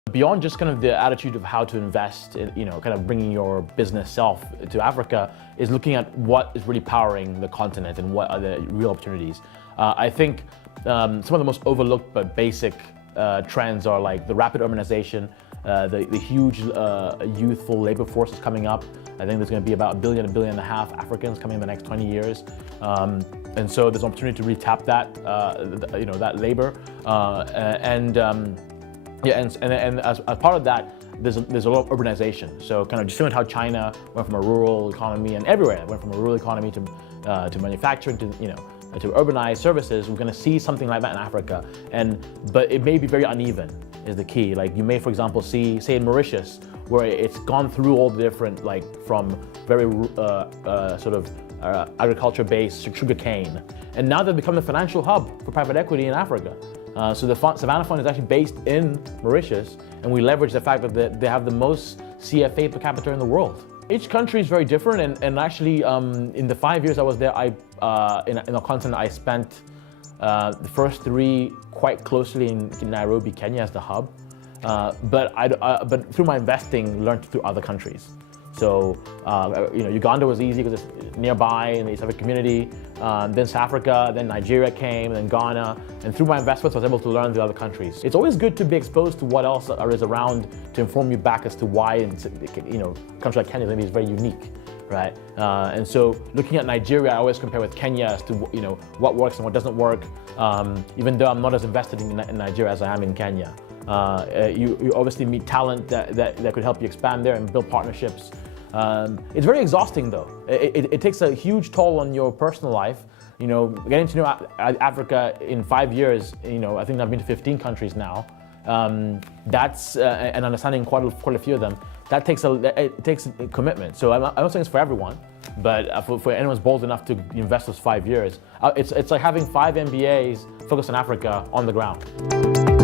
Beyond just kind of the attitude of how to invest, in, kind of bringing your business self to Africa, is looking at what is really powering the continent and what are the real opportunities. I think some of the most overlooked but basic trends are like the rapid urbanization, the huge youthful labor force is coming up. I think there's going to be about 1 billion, 1.5 billion Africans coming in the next 20 years. And so there's an opportunity to really tap that, that labor. And as part of that, there's a lot of urbanization. So kind of just similar to how China went from a rural economy, and everywhere went from a rural economy to manufacturing, to urbanized services. We're going to see something like that in Africa, but it may be very uneven, is the key. Like you may, for example, see, say in Mauritius, where it's gone through all the different, like from very agriculture-based sugarcane, and now they've become the financial hub for private equity in Africa. So the Savannah Fund is actually based in Mauritius, and we leverage the fact that they have the most CFA per capita in the world. Each country is very different, and actually in the 5 years I was there, in the continent, I spent the first 3 quite closely in Nairobi, Kenya as the hub, but through my investing, learned through other countries. So, Uganda was easy because it's nearby in the East African community. Then South Africa, then Nigeria came, then Ghana. And through my investments, I was able to learn the other countries. It's always good to be exposed to what else is around to inform you back as to why, a country like Kenya maybe is very unique, right? And so looking at Nigeria, I always compare with Kenya as to, what works and what doesn't work, even though I'm not as invested in Nigeria as I am in Kenya. You obviously meet talent that could help you expand there and build partnerships. It's very exhausting though. It takes a huge toll on your personal life. Getting to know Africa in 5 years, I think I've been to 15 countries now. That's and understanding quite a few of them. That takes a commitment. So I'm not saying it's for everyone, but for anyone who's bold enough to invest those 5 years, it's like having 5 MBAs focused on Africa on the ground.